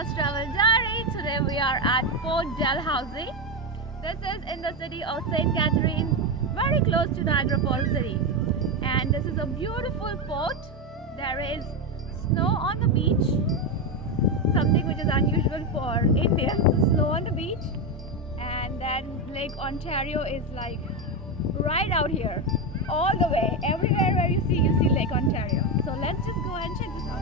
Anya's Travel Diary. Today we are at Port Dalhousie. This is in the city of St. Catharines, very close to Niagara Falls city. And this is a beautiful port. There is snow on the beach, something which is unusual for Indians, snow on the beach. And then Lake Ontario is like right out here, all the way, everywhere where you see Lake Ontario. So let's just go and check this out.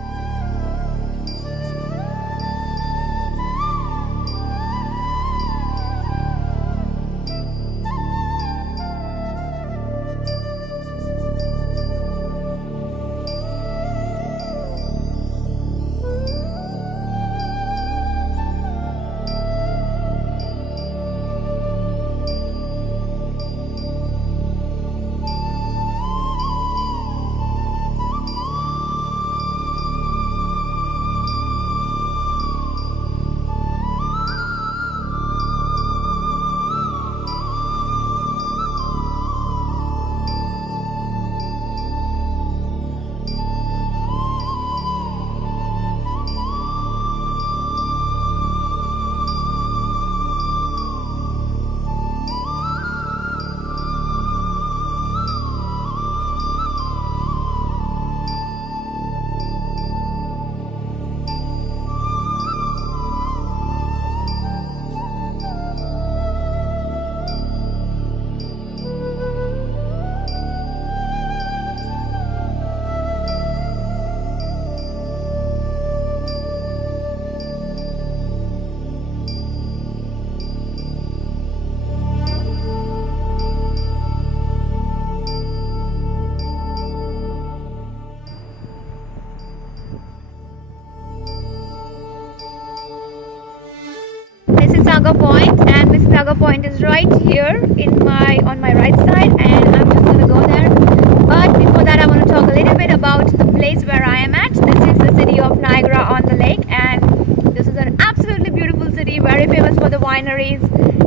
Mississauga Point, and Mississauga Point is right here on my right side, and I'm just gonna go there. But before that, I want to talk a little bit about the place where I am at. This is the city of Niagara-on-the-lake, and this is an absolutely beautiful city, very famous for the wineries.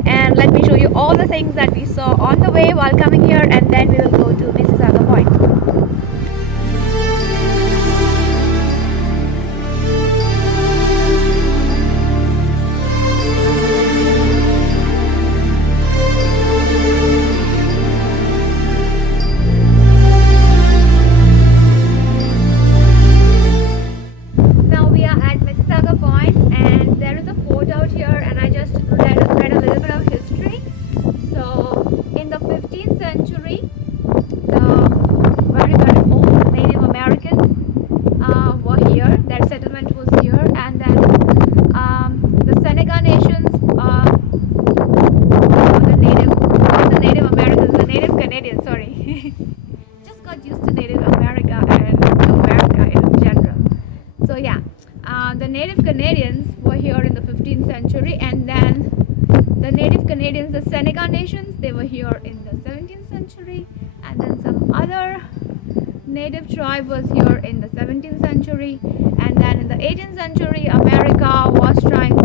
And let me show you all the things that we saw on the way while coming here, and then we will go to Mississauga Point. The native Canadians were here in the 15th century, and then the native Canadians, the Seneca nations, they were here in the 17th century, and then some other native tribe was here in the 17th century, and then in the 18th century America was trying